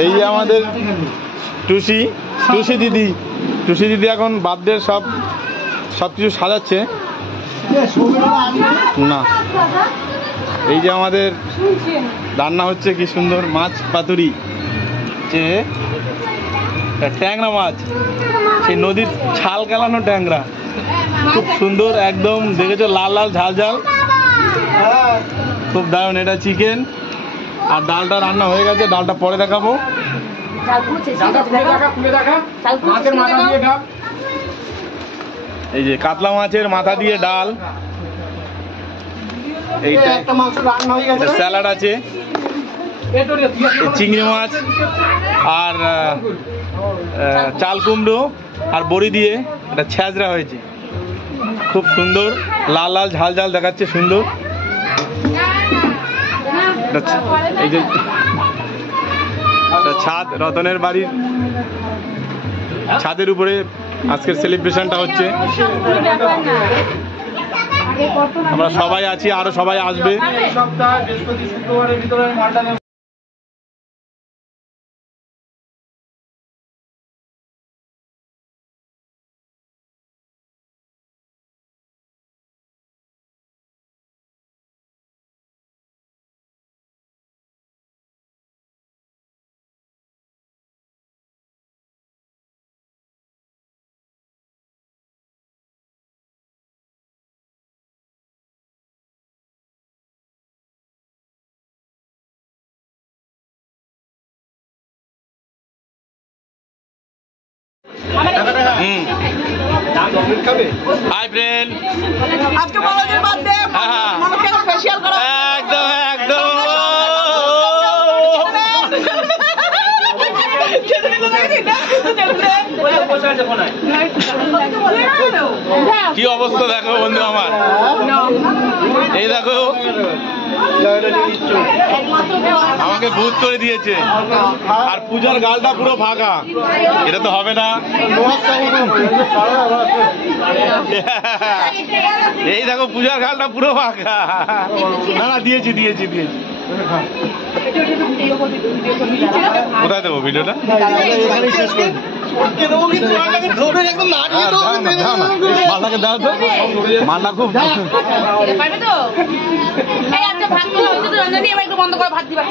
এই যে আমাদের টুসি দিদি এখন বার্থডে সব কিছু সাজাচ্ছে না। এই যে আমাদের রান্না হচ্ছে, কি সুন্দর মাছ পাতুরি, যে ট্যাংরা মাছ, সেই নদীর ছাল কালানো ট্যাংরা, খুব সুন্দর একদম, দেখেছো লাল লাল ঝাল ঝাল, খুব দারুণ। এটা চিকেন, আর ডালটা রান্না হয়ে গেছে, ডালটা পরে দেখাবো। এই যে কাতলা মাছের মাথা দিয়ে ডাল, এইটা স্যালাড আছে, চিংড়ি মাছ আর চাল কুমড়ো আর বড়ি দিয়ে এটা ছ্যাঁচড়া হয়েছে, খুব সুন্দর লাল লাল ঝাল ঝাল দেখাচ্ছে, সুন্দর। এই যে ছাদ, রতনের বাড়ির ছাদের উপরে আজকের সেলিব্রেশনটা হচ্ছে। আমরা সবাই আছি, আরো সবাই আসবে। হাই ফ্রেন্ড, আজকে বড়দের বার্থডে, মানুষকে স্পেশাল করা, একদম একদম। কি অবস্থা দেখো বন্ধু আমার, এই দেখো আমাকে ভূত করে দিয়েছে, আর পূজার গালটা পুরো ফাঁকা, এটা তো হবে না। এই দেখো পূজার গালটা পুরো ফাঁকা, না দিয়েছি। কোথায় দেবো ভিডিওটা? মালটাকে দাও তো, মালটা খুব বন্ধ করে ভাত দিবা।